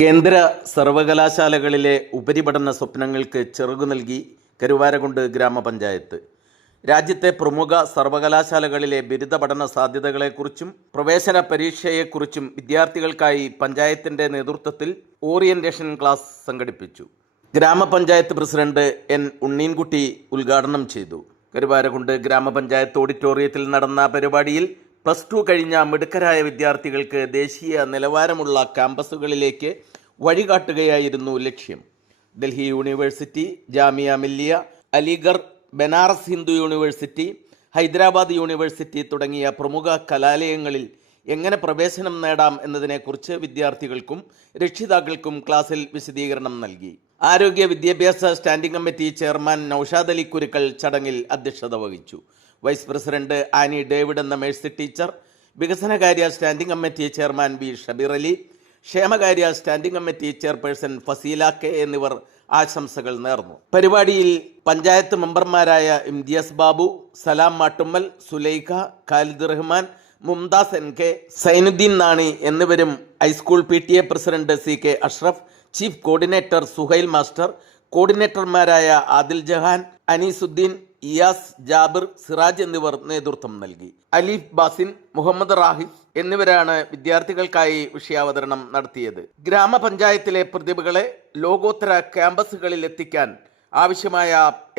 കേന്ദ്ര സർവകലാശാലകളിലെ ഉപരിപഠന സ്വപ്നങ്ങൾക്ക് ചെറുകു നൽകി കരുവാരകുണ്ട് ഗ്രാമപഞ്ചായത്ത്. രാജ്യത്തെ പ്രമുഖ സർവകലാശാലകളിലെ ബിരുദ പഠന സാധ്യതകളെക്കുറിച്ചും പ്രവേശന പരീക്ഷയെക്കുറിച്ചും വിദ്യാർത്ഥികൾക്കായി പഞ്ചായത്തിന്റെ നേതൃത്വത്തിൽ ഓറിയന്റേഷൻ ക്ലാസ് സംഘടിപ്പിച്ചു. ഗ്രാമപഞ്ചായത്ത് പ്രസിഡന്റ് എൻ ഉണ്ണീൻകുട്ടി ഉദ്ഘാടനം ചെയ്തു. കരുവാരകുണ്ട് ഗ്രാമപഞ്ചായത്ത് ഓഡിറ്റോറിയത്തിൽ നടന്ന പരിപാടിയിൽ പ്ലസ് ടു കഴിഞ്ഞ മിടുക്കരായ വിദ്യാർത്ഥികൾക്ക് ദേശീയ നിലവാരമുള്ള ക്യാമ്പസുകളിലേക്ക് വഴികാട്ടുകയായിരുന്നു ലക്ഷ്യം. Delhi University Jamia Millia Aligarh Banaras Hindu University Hyderabad University തുടങ്ങിയ പ്രമുഖ കലാലയങ്ങളിൽ എങ്ങനെ പ്രവേശനം നേടാം എന്നതിനെക്കുറിച്ച് വിദ്യാർത്ഥികൾക്കും രക്ഷിതാക്കൾക്കും ക്ലാസ്സിൽ വിശദീകരണം നൽകി. ആരോഗ്യ വിദ്യാഭ്യാസ standing committee chairman Noushad Ali Kurukkal ചടങ്ങിൽ അധ്യക്ഷത വഹിച്ചു. വൈസ് പ്രസിഡന്റ് ആനി ഡേവിഡ് എന്ന മേഴ്സി ടീച്ചർ വികസനകാര്യ standing committee chairman B Shabeer Ali ക്ഷേമകാര്യ standing committee chairperson Fasila K എന്നിവർ ആശംസകൾ നേർന്നു. പരിപാടിയിൽ പഞ്ചായത്ത് മെമ്പർമാരായ ഇംതിയാസ് ബാബു സലാം മാട്ടുമ്മൽ സുലൈഖ ഖാലിദ് റഹ്മാൻ മുംതാസ് എൻ കെ സൈനുദ്ദീൻ നാണി എന്നിവരും high school P T A president C K Ashraf chief coordinator Suhail master കോർഡിനേറ്റർമാരായ Adil Jahan Aneesuddin Iyas Jabir Siraj എന്നിവർ നേതൃത്വം നൽകി. അലിഫ് ബാസിൻ മുഹമ്മദ് റാഹിഫ് എന്നിവരാണ് വിദ്യാർത്ഥികൾക്കായി വിഷയാവതരണം നടത്തിയത്. ഗ്രാമപഞ്ചായത്തിലെ പ്രതിഭകളെ ലോകോത്തര ക്യാമ്പസുകളിൽ എത്തിക്കാൻ ആവശ്യമായ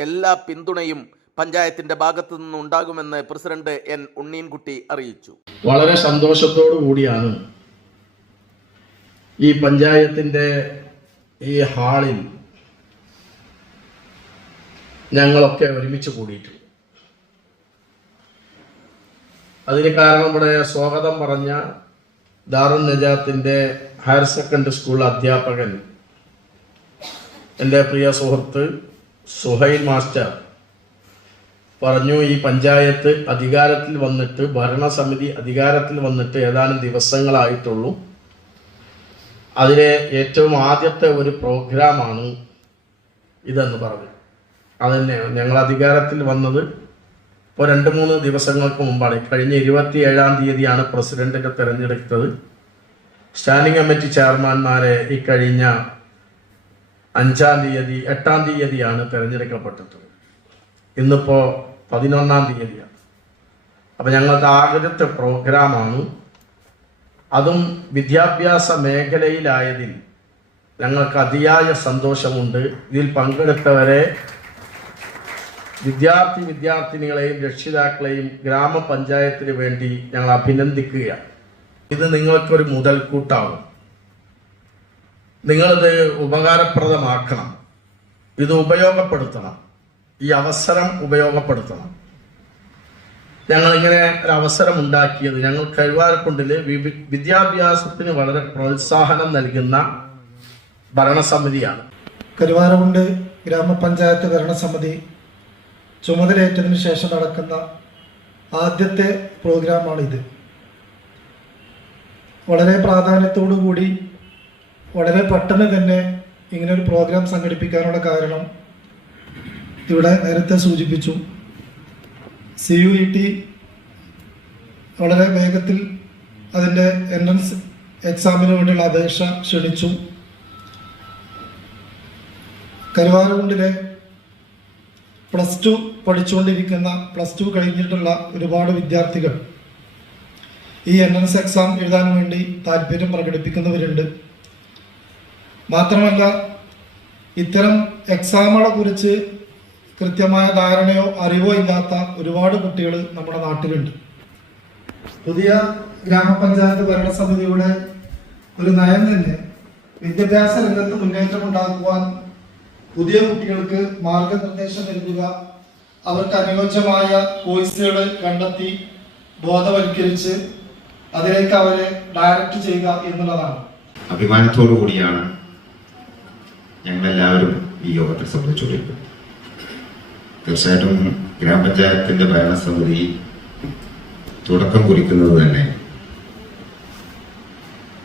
എല്ലാ പിന്തുണയും പഞ്ചായത്തിന്റെ ഭാഗത്തു നിന്നുണ്ടാകുമെന്ന് പ്രസിഡന്റ് എൻ ഉണ്ണീൻകുട്ടി അറിയിച്ചു. വളരെ സന്തോഷത്തോടു കൂടിയാണ് ഈ പഞ്ചായത്തിന്റെ ഈ ഹാളിൽ ഞങ്ങളൊക്കെ ഒരുമിച്ച് കൂടിയിട്ടുണ്ട്. അതിന് കാരണം ഇവിടെ സ്വാഗതം പറഞ്ഞ ദാറുൻ നജാത്തിന്റെ ഹയർ സെക്കൻഡറി സ്കൂൾ അധ്യാപകൻ എന്റെ പ്രിയ സുഹൃത്ത് സുഹൈൽ മാസ്റ്റർ പറഞ്ഞു ഈ പഞ്ചായത്ത് അധികാരത്തിൽ വന്നിട്ട് ഭരണസമിതി അധികാരത്തിൽ വന്നിട്ട് ഏതാനും ദിവസങ്ങളായിട്ടുള്ളൂ. അതിലെ ഏറ്റവും ആദ്യത്തെ ഒരു പ്രോഗ്രാമാണ് ഇതെന്ന് പറഞ്ഞു. അതന്നെ. ഞങ്ങൾ അധികാരത്തിൽ വന്നത് ഇപ്പോൾ രണ്ട് മൂന്ന് ദിവസങ്ങൾക്ക് മുമ്പാണ്. കഴിഞ്ഞ ഇരുപത്തി ഏഴാം തീയതിയാണ് പ്രസിഡന്റിനെ തിരഞ്ഞെടുത്തത്. സ്റ്റാൻഡിംഗ് കമ്മിറ്റി ചെയർമാൻമാരെ ഇക്കഴിഞ്ഞ കഴിഞ്ഞ അഞ്ചാം തീയതി എട്ടാം തീയതിയാണ് തിരഞ്ഞെടുക്കപ്പെട്ടത്. ഇന്നിപ്പോൾ പതിനൊന്നാം തീയതിയാണ്. അപ്പോൾ ഞങ്ങളുടെ ആദ്യത്തെ പ്രോഗ്രാമാണ്. അതും വിദ്യാഭ്യാസ മേഖലയിലായതിൽ ഞങ്ങൾക്ക് അതിയായ സന്തോഷമുണ്ട്. ഇതിൽ പങ്കെടുത്തവരെ വിദ്യാർത്ഥി വിദ്യാർത്ഥിനികളെയും രക്ഷിതാക്കളെയും ഗ്രാമപഞ്ചായത്തിന് വേണ്ടി ഞങ്ങൾ അഭിനന്ദിക്കുകയാണ്. ഇത് നിങ്ങൾക്കൊരു മുതൽക്കൂട്ടാവും. നിങ്ങളിത് ഉപകാരപ്രദമാക്കണം. ഇത് ഉപയോഗപ്പെടുത്തണം. ഈ അവസരം ഉപയോഗപ്പെടുത്തണം. ഞങ്ങൾ ഇങ്ങനെ ഒരു അവസരം ഉണ്ടാക്കിയത് ഞങ്ങൾ കഴിവാരക്കുണ്ടിൽ വിദ്യാഭ്യാസത്തിന് വളരെ പ്രോത്സാഹനം നൽകുന്ന ഭരണസമിതിയാണ്. കരുവാരകുണ്ട് ഗ്രാമപഞ്ചായത്ത് ഭരണസമിതി ചുമതലയേറ്റതിനു ശേഷം നടക്കുന്ന ആദ്യത്തെ പ്രോഗ്രാമാണ് ഇത് വളരെ പ്രാധാന്യത്തോടു കൂടി വളരെ പെട്ടെന്ന് തന്നെ ഇങ്ങനൊരു പ്രോഗ്രാം സംഘടിപ്പിക്കാനുള്ള കാരണം ഇവിടെ നേരത്തെ സൂചിപ്പിച്ചു. സി യു ഇ ടി വളരെ വേഗത്തിൽ അതിന്റെ എൻട്രൻസ് എക്സാമിന് വേണ്ടിയുള്ള അപേക്ഷ ക്ഷണിച്ചു. കരുവാരകുണ്ടിലെ പ്ലസ് ടു പഠിച്ചുകൊണ്ടിരിക്കുന്ന പ്ലസ് ടു കഴിഞ്ഞിട്ടുള്ള ഒരുപാട് വിദ്യാർത്ഥികൾ ഈ എൻട്രൻസ് എക്സാം എഴുതാൻ വേണ്ടി താല്പര്യം പ്രകടിപ്പിക്കുന്നവരുണ്ട്. മാത്രമല്ല ഇത്തരം എക്സാമുകളെ കുറിച്ച് കൃത്യമായ ധാരണയോ അറിവോ ഇല്ലാത്ത ഒരുപാട് കുട്ടികൾ നമ്മുടെ നാട്ടിലുണ്ട്. പുതിയ ഗ്രാമപഞ്ചായത്ത് ഭരണസമിതിയുടെ ഒരു നയം തന്നെ വിദ്യാഭ്യാസ രംഗത്ത് മുന്നേറ്റം ഉണ്ടാക്കുവാൻ പുതിയ കുട്ടികൾക്ക് മാർഗനിർദ്ദേശം നൽകുക. അവർക്ക് അനുയോജ്യമായ കോഴ്സുകൾ കണ്ടെത്തി ബോധവൽക്കരിച്ച് അതിലേക്ക് അവരെ ഡയറക്റ്റ് ചെയ്യുക എന്നുള്ളതാണ്. അഭിമാനത്തോടു കൂടിയാണ് ഞങ്ങളെല്ലാവരും ഈ യോഗത്തെ സംബന്ധിച്ചുകൊണ്ടിരിക്കുന്നത്. തീർച്ചയായിട്ടും ഗ്രാമപഞ്ചായത്തിന്റെ ഭരണസമിതി തുടക്കം കുറിക്കുന്നത് തന്നെ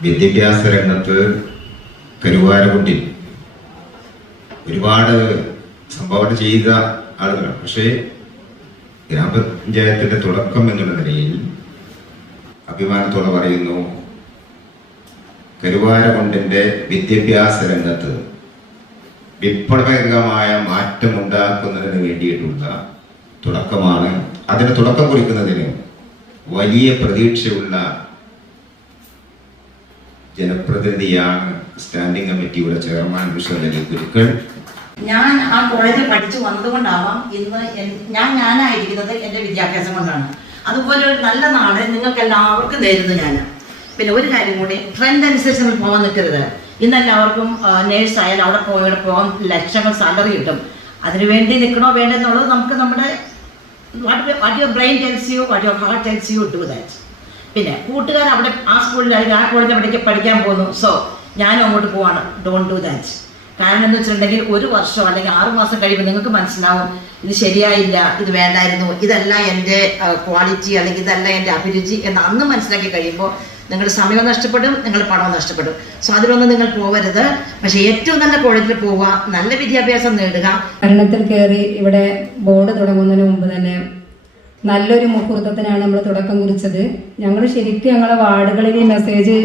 വിദ്യാഭ്യാസ രംഗത്ത് കരുവാരക്കുണ്ടിൽ ഒരുപാട് സംഭാവന ചെയ്ത ആളുകളാണ്. പക്ഷേ ഗ്രാമപഞ്ചായത്തിന്റെ തുടക്കം എന്നുള്ള നിലയിൽ അഭിമാനത്തോടെ പറയുന്നു കരുവാരകുണ്ടിന്റെ വിദ്യാഭ്യാസ രംഗത്ത് വിപ്ലവകരമായ മാറ്റം ഉണ്ടാക്കുന്നതിന് വേണ്ടിയിട്ടുള്ള തുടക്കമാണ്. അതിന് തുടക്കം കുറിക്കുന്നതിന് വലിയ പ്രതീക്ഷയുള്ള ജനപ്രതിനിധിയാണ് സ്റ്റാൻഡിംഗ് കമ്മിറ്റിയുടെ ചെയർമാൻ വിശ്വ ഗുരുക്കൾ. ഞാൻ ആ കോളേജിൽ പഠിച്ചു വന്നതുകൊണ്ടാവാം ഇന്ന് ഞാൻ ഞാനായിരിക്കുന്നത് എന്റെ വിദ്യാഭ്യാസം കൊണ്ടാണ്. അതുപോലെ ഒരു നല്ല നാളെ നിങ്ങൾക്ക് എല്ലാവർക്കും നേരുന്നു ഞാൻ. പിന്നെ ഒരു കാര്യം കൂടി ട്രെൻഡ് അനുസരിച്ച് നമ്മൾ പോകാൻ നിൽക്കരുത്. ഇന്ന് എല്ലാവർക്കും നേഴ്സായാലും അവിടെ പോയി പോകാൻ ലക്ഷങ്ങൾ സാലറി കിട്ടും. അതിനുവേണ്ടി നിൽക്കണോ വേണ്ടെന്നുള്ളത് നമുക്ക് നമ്മുടെ what your brain tells you what your heart tells you to that പിന്നെ കൂട്ടുകാർ അവിടെ ആ സ്കൂളിൽ അല്ലെങ്കിൽ ആ കോളേജിൽ അവിടേക്ക് പഠിക്കാൻ പോകുന്നു. സോ ഞാനും അങ്ങോട്ട് പോവാണ്. ഡോണ്ട് ഡു ദാറ്റ് കാരണം എന്ന് വെച്ചിട്ടുണ്ടെങ്കിൽ ഒരു വർഷം അല്ലെങ്കിൽ ആറു മാസം കഴിയുമ്പോൾ നിങ്ങൾക്ക് മനസ്സിലാവും ഇത് ശരിയായില്ല ഇത് വേണ്ടായിരുന്നു ഇതല്ല എന്റെ ക്വാളിറ്റി അല്ലെങ്കിൽ ഇതല്ല എന്റെ അഭിരുചി എന്ന് അന്ന് മനസ്സിലാക്കി കഴിയുമ്പോൾ നിങ്ങളുടെ സമയം നഷ്ടപ്പെടും നിങ്ങൾ പണവും നഷ്ടപ്പെടും. സോ അതിലൊന്നും നിങ്ങൾ പോകരുത് പക്ഷേ ഏറ്റവും നല്ല കോളേജിൽ പോവുക നല്ല വിദ്യാഭ്യാസം നേടുക. ഭരണത്തിൽ കയറി ഇവിടെ ബോർഡ് തുടങ്ങുന്നതിന് മുമ്പ് തന്നെ നല്ലൊരു മുഹൂർത്തത്തിനാണ് നമ്മൾ തുടക്കം കുറിച്ചത്. ഞങ്ങൾ ശരിക്കും ഞങ്ങളുടെ വാർഡുകളിൽ ഈ മെസ്സേജ്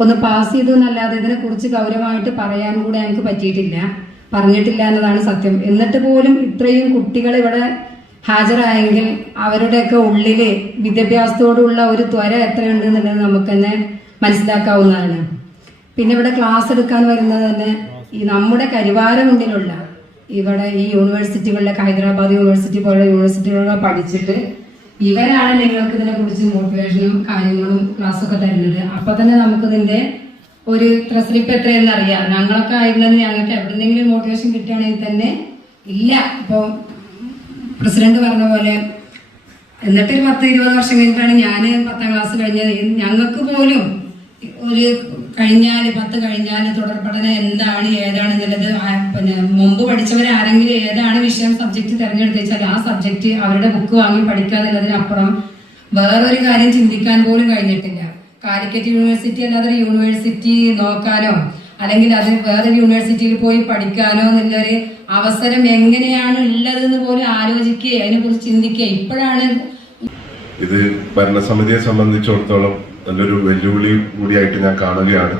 ഒന്ന് പാസ് ചെയ്തു എന്നല്ലാതെ ഇതിനെക്കുറിച്ച് ഗൗരവമായിട്ട് പറയാൻ കൂടെ ഞങ്ങൾക്ക് പറ്റിയിട്ടില്ല. പറഞ്ഞിട്ടില്ല എന്നതാണ് സത്യം. എന്നിട്ട് പോലും ഇത്രയും കുട്ടികൾ ഇവിടെ ഹാജരായെങ്കിൽ അവരുടെയൊക്കെ ഉള്ളിൽ വിദ്യാഭ്യാസത്തോടുള്ള ഒരു ത്വര എത്രയുണ്ട് എന്നുള്ളത് നമുക്ക് തന്നെ മനസ്സിലാക്കാവുന്നതാണ്. പിന്നെ ഇവിടെ ക്ലാസ് എടുക്കാൻ വരുന്നത് തന്നെ ഈ നമ്മുടെ കരിവാരമുണ്ടിലുള്ള ഇവിടെ ഈ യൂണിവേഴ്സിറ്റികളിലൊക്കെ ഹൈദരാബാദ് യൂണിവേഴ്സിറ്റി പോലുള്ള യൂണിവേഴ്സിറ്റികളിലൊക്കെ പഠിച്ചിട്ട് ഇവരാണ് നിങ്ങൾക്ക് ഇതിനെ കുറിച്ച് മോട്ടിവേഷനും കാര്യങ്ങളും ക്ലാസ്സൊക്കെ തരുന്നത്. അപ്പൊ തന്നെ നമുക്ക് ഇതിന്റെ ഒരു ത്രസ്ലിപ്പ് എത്രയെന്ന് അറിയാം. ഞങ്ങളൊക്കെ ആയിരുന്നത് ഞങ്ങൾക്ക് എവിടെന്നെങ്കിലും മോട്ടിവേഷൻ കിട്ടുകയാണെങ്കിൽ തന്നെ ഇല്ല. ഇപ്പോൾ പ്രസിഡന്റ് പറഞ്ഞ പോലെ എന്നിട്ട് ഒരു പത്ത് ഇരുപത് വർഷം കഴിഞ്ഞിട്ടാണ് ഞാൻ പത്താം ക്ലാസ് കഴിഞ്ഞത്. ഞങ്ങൾക്ക് പോലും ഒരു കഴിഞ്ഞാൽ പത്ത് കഴിഞ്ഞാൽ തുടർ പഠനം എന്താണ് ഏതാണ് എന്നുള്ളത് പിന്നെ മുമ്പ് പഠിച്ചവർ ആരെങ്കിലും ഏതാണ് വിഷയം സബ്ജക്റ്റ് തിരഞ്ഞെടുത്ത് വെച്ചാൽ ആ സബ്ജക്റ്റ് അവരുടെ ബുക്ക് വാങ്ങി പഠിക്കുക എന്നുള്ളതിനപ്പുറം വേറൊരു കാര്യം ചിന്തിക്കാൻ പോലും കഴിഞ്ഞിട്ടില്ല. കാലിക്കറ്റ് യൂണിവേഴ്സിറ്റി അല്ലാതെ യൂണിവേഴ്സിറ്റി നോക്കാനോ അല്ലെങ്കിൽ അത് വേറൊരു യൂണിവേഴ്സിറ്റിയിൽ പോയി പഠിക്കാനോ എന്നുള്ളൊരു അവസരം എങ്ങനെയാണ് ഉള്ളതെന്ന് പോലും ആലോചിക്കുക അതിനെക്കുറിച്ച് ചിന്തിക്കുക. ഇപ്പോഴാണ് ഇത് ഭരണസമിതിയെ സംബന്ധിച്ചിടത്തോളം നല്ലൊരു വെല്ലുവിളി കൂടിയായിട്ട് ഞാൻ കാണുകയാണ്.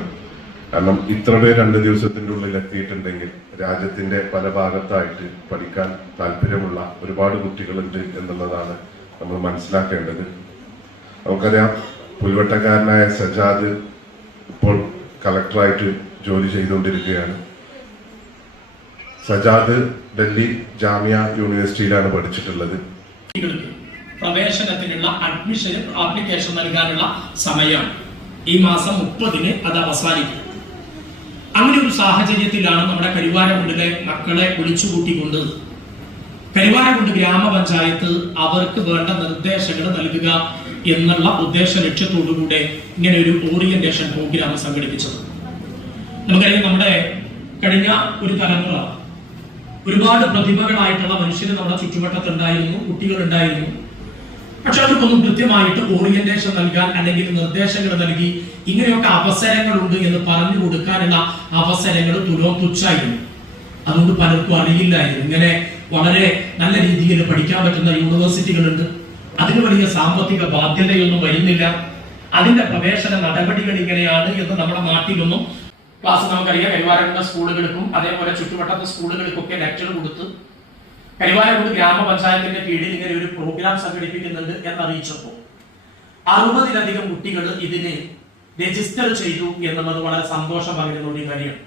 കാരണം ഇത്ര പേർ രണ്ട് ദിവസത്തിന്റെ ഉള്ളിൽ എത്തിയിട്ടുണ്ടെങ്കിൽ രാജ്യത്തിന്റെ പല ഭാഗത്തായിട്ട് പഠിക്കാൻ താല്പര്യമുള്ള ഒരുപാട് കുട്ടികളുണ്ട് എന്നുള്ളതാണ് നമ്മൾ മനസ്സിലാക്കേണ്ടത്. നമുക്കറിയാം പുൽവട്ടക്കാരനായ സജാദ് ഇപ്പോൾ കളക്ടറായിട്ട് ജോലി ചെയ്തുകൊണ്ടിരിക്കുകയാണ്. സജാദ് ഡൽഹി ജാമിയ യൂണിവേഴ്സിറ്റിയിലാണ് പഠിച്ചിട്ടുള്ളത്. പ്രവേശനത്തിനുള്ള അഡ്മിഷന് ആപ്ലിക്കേഷൻ നൽകാനുള്ള സമയമാണ് ഈ മാസം മുപ്പതിന് അത് അവസാനിക്കും. അങ്ങനെ ഒരു സാഹചര്യത്തിലാണ് നമ്മുടെ കരുവാരകുണ്ടിലെ മക്കളെ വിളിച്ചുകൂട്ടിക്കൊണ്ട്. കരുവാരകുണ്ട് ഗ്രാമപഞ്ചായത്ത് അവർക്ക് വേണ്ട നിർദ്ദേശങ്ങൾ നൽകുക എന്നുള്ള ഉദ്ദേശ ലക്ഷ്യത്തോടുകൂടെ ഇങ്ങനെ ഒരു ഓറിയന്റേഷൻ പ്രോഗ്രാം സംഘടിപ്പിച്ചത്. നമുക്കറിയാം നമ്മുടെ കഴിഞ്ഞ ഒരു തലമുറ ഒരുപാട് പ്രതിഭകളായിട്ടുള്ള മനുഷ്യർ നമ്മുടെ ചുറ്റുവട്ടത്തുണ്ടായിരുന്നു കുട്ടികളുണ്ടായിരുന്നു. പക്ഷെ അവർക്കൊന്നും കൃത്യമായിട്ട് ഓറിയന്റേഷൻ നൽകാൻ അല്ലെങ്കിൽ നിർദ്ദേശങ്ങൾ നൽകി ഇങ്ങനെയൊക്കെ അവസരങ്ങളുണ്ട് എന്ന് പറഞ്ഞു കൊടുക്കാനുള്ള അവസരങ്ങൾ തുലോ തുച്ഛായിരുന്നു അതുകൊണ്ട് പലർക്കും അറിയില്ലായിരുന്നു. ഇങ്ങനെ വളരെ നല്ല രീതിയിൽ പഠിക്കാൻ പറ്റുന്ന യൂണിവേഴ്സിറ്റികളുണ്ട്. അതിന് വലിയ സാമ്പത്തിക ബാധ്യതയൊന്നും വരുന്നില്ല. അതിന്റെ പ്രവേശന നടപടികൾ ഇങ്ങനെയാണ് എന്ന് നമ്മുടെ നാട്ടിലൊന്നും ക്ലാസ് നമുക്കറിയാം. കൈവാരങ്ങളുടെ സ്കൂളുകൾക്കും അതേപോലെ ചുറ്റുവട്ടത്തെ സ്കൂളുകൾക്കൊക്കെ ലെക്ചർ കൊടുത്ത് കരുവാരകുണ്ട് ഗ്രാമപഞ്ചായത്തിന്റെ കീഴിൽ ഇങ്ങനെ ഒരു പ്രോഗ്രാം സംഘടിപ്പിക്കുന്നുണ്ട് എന്നറിയിച്ചപ്പോൾ അറുപതിലധികം കുട്ടികൾ ഇതിനെ രജിസ്റ്റർ ചെയ്തു എന്നുള്ളത് വളരെ സന്തോഷം പകരുന്ന ഒരു കാര്യമാണ്.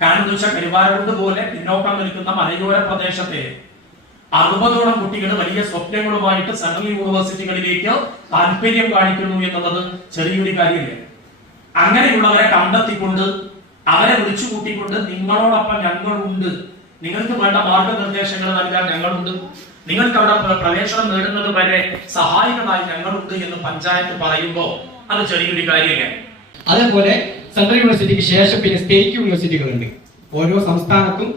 കാരണം എന്ന് വെച്ചാൽ കരുവാരകുണ്ട് പോലെ പിന്നോക്കം നിൽക്കുന്ന മലയോര പ്രദേശത്തെ അറുപതോളം കുട്ടികൾ വലിയ സ്വപ്നങ്ങളുമായിട്ട് സെൻട്രൽ യൂണിവേഴ്സിറ്റികളിലേക്ക് താല്പര്യം കാണിക്കുന്നു എന്നുള്ളത് ചെറിയൊരു കാര്യമല്ല? അങ്ങനെയുള്ളവരെ കണ്ടെത്തിക്കൊണ്ട് അവരെ വിളിച്ചു കൂട്ടിക്കൊണ്ട് നിങ്ങളോടൊപ്പം ഞങ്ങളുണ്ട് നിങ്ങൾക്ക് വേണ്ട മാർഗനിർദ്ദേശങ്ങൾ നൽകാൻ ഞങ്ങളുണ്ട്. നിങ്ങൾക്ക് അവിടെ പ്ര- പ്രവേശനം നേടുന്നത് വരെ സഹായികളായി ഞങ്ങളുണ്ട് എന്ന് പഞ്ചായത്ത് പറയുമ്പോൾ അത് ചെറിയൊരു കാര്യമില്ല? അതേപോലെ സെൻട്രൽ യൂണിവേഴ്സിറ്റിക്ക് ശേഷം പിന്നെ സ്റ്റേറ്റ് യൂണിവേഴ്സിറ്റികളുണ്ട് ഓരോ സംസ്ഥാനത്തും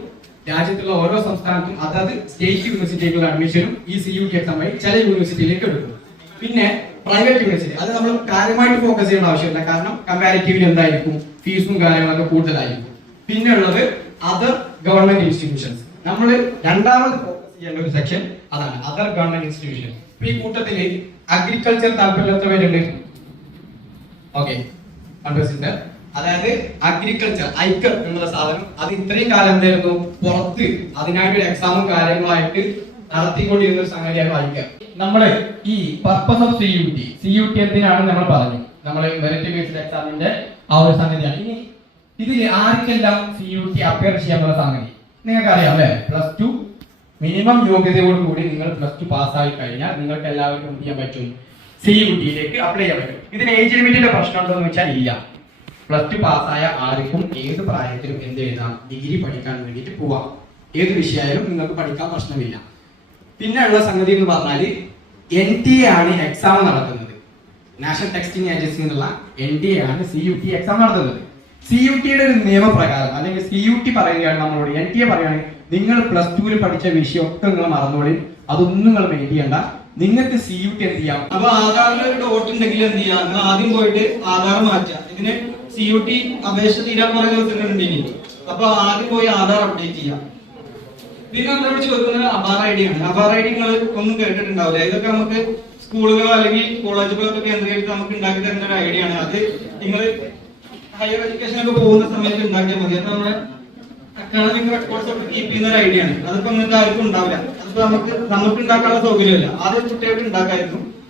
രാജ്യത്തുള്ള ഓരോ സംസ്ഥാനത്തും അതായത് സ്റ്റേറ്റ് യൂണിവേഴ്സിറ്റികളുടെ അഡ്മിഷനും ഈ സി യു ടി എക്സാം വഴി ചില യൂണിവേഴ്സിറ്റിയിലേക്ക് എടുക്കും പിന്നെ പ്രൈവറ്റ് യൂണിവേഴ്സിറ്റി അത് നമ്മൾ കാര്യമായിട്ട് ഫോക്കസ് ചെയ്യേണ്ട ആവശ്യമില്ല. കാരണം കമ്പാരിറ്റീവിന് എന്തായിരിക്കും? ഫീസും കാര്യങ്ങളൊക്കെ കൂടുതലായിരിക്കും. പിന്നെ ഉള്ളത് അതർ ഗവൺമെന്റ് ഇൻസ്റ്റിറ്റ്യൂഷൻസ് നമ്മൾ രണ്ടാമത് ഫോക്കസ് ചെയ്യേണ്ട ഒരു സെക്ഷൻ അതാണ് അതർ ഗവൺമെന്റ് ഇൻസ്റ്റിറ്റ്യൂഷൻ ഈ കൂട്ടത്തിൽ അഗ്രികൾച്ചർ താല്പര്യമുള്ള പേരുണ്ട് ഓക്കെ അതായത് അഗ്രികൾച്ചർ ഐക്കർ എന്നുള്ള സാധനം അത് ഇത്രയും കാലം എന്തായിരുന്നു? പുറത്ത് അതിനായിട്ട് ഒരു എക്സാമും കാര്യങ്ങളായിട്ട് നടത്തിക്കൊണ്ടിരുന്ന ഒരു സംഗതിയാണ് ഐക്കർ നമ്മൾ ഈ purpose of C U T C U T എന്തിനാണ് നമ്മൾ പറഞ്ഞു. നമ്മൾ മെറിറ്റ് ബേസ്ഡ് എക്സാമിന്റെ ആ ഒരു സംഗതിയാണ്. ഇനി ഇതിൽ ആർക്കെല്ലാം സി യു ടി അപ്പയർ ചെയ്യാനുള്ള സംഗതി? നിങ്ങൾക്ക് അറിയാം അല്ലേ പ്ലസ് ടു മിനിമം യോഗ്യതയോടുകൂടി നിങ്ങൾ പ്ലസ് ടു പാസ്സായി കഴിഞ്ഞാൽ നിങ്ങൾക്ക് എല്ലാവർക്കും ചെയ്യാൻ പറ്റും? സി യു ടിയിലേക്ക് അപ്ലൈ ചെയ്യാൻ പറ്റും. ഇതിന് ഏജ് ലിമിറ്റിന്റെ പ്രശ്നം ഉണ്ടോ എന്ന് വെച്ചാൽ ഇല്ല പ്ലസ് ടു പാസ്സായ ആർക്കും ഏത് പ്രായത്തിലും എന്ത് എഴുതാം? ഡിഗ്രി പഠിക്കാൻ വേണ്ടിയിട്ട് പോവാം. ഏത് വിഷയമായാലും നിങ്ങൾക്ക് പഠിക്കാൻ പ്രശ്നമില്ല. പിന്നെ ഉള്ള സംഗതി എന്ന് പറഞ്ഞാൽ എൻ ടി എ ആണ് എക്സാം നടത്തുന്നത്. നാഷണൽ ടെക്സ്റ്റിംഗ് ഏജൻസി എന്നുള്ള എൻ ടി എ ആണ് സി യു ടി എക്സാം നടത്തുന്നത്. സി യു ടിയുടെ ഒരു നിയമപ്രകാരം അല്ലെങ്കിൽ സി യു ടി പറയുകയാണ് നമ്മളോട് എൻ ടി എ പറയുകയാണെങ്കിൽ നിങ്ങൾ പ്ലസ് ടുവിൽ പഠിച്ച വിഷയം ഒക്കെ നിങ്ങൾ മറന്നോളി. അതൊന്നും നിങ്ങൾ മെയിൻ ചെയ്യണ്ട നിങ്ങൾക്ക് സി യു ടി എന്ത് ചെയ്യാം? അപ്പൊ ആധാറിൽ ഒരു ഡോട്ട് ഉണ്ടെങ്കിൽ എന്ത് ചെയ്യാം? നിങ്ങൾ ആദ്യം പോയിട്ട് ആധാർ മാറ്റുക. ഇതിന് സി യു ടി അപേക്ഷ തീരാൻ കുറെ ദിവസങ്ങളുണ്ട് ഇനി അപ്പൊ ആദ്യം പോയി ആധാർ അപ്ഡേറ്റ് ചെയ്യാം. പിന്നെ നമ്മൾ ചോദിക്കുന്നത് അബാർ ഐ ഡി ആണ്. അബാർ ഐ ഡി നിങ്ങൾ ഒന്നും കേട്ടിട്ടുണ്ടാവില്ല. ഇതൊക്കെ നമുക്ക് സ്കൂളുകളോ അല്ലെങ്കിൽ കോളേജുകളൊക്കെ കേന്ദ്രീകരിച്ച് നമുക്ക് ഉണ്ടാക്കി തരുന്ന ഒരു ഐഡിയ ആണ് അത് നിങ്ങൾ ഹയർ എഡ്യൂക്കേഷൻ ഒക്കെ പോകുന്ന സമയത്ത് ഉണ്ടാക്കിയാൽ മതി. അത് നമ്മുടെ അക്കാഡമിക് റെക്കോർഡ്സ് ഒക്കെ കീപ്പ് ചെയ്യുന്ന ഒരു ഐഡിയ ആണ്. അതിപ്പോ അങ്ങനത്തെ ആർക്കും ഉണ്ടാവില്ല. അതിപ്പോ നമുക്ക് നമുക്ക് ഉണ്ടാക്കാനുള്ള സൗകര്യമില്ല. ആദ്യം കുട്ടികൾക്ക് ഉണ്ടാക്കായിരുന്നു.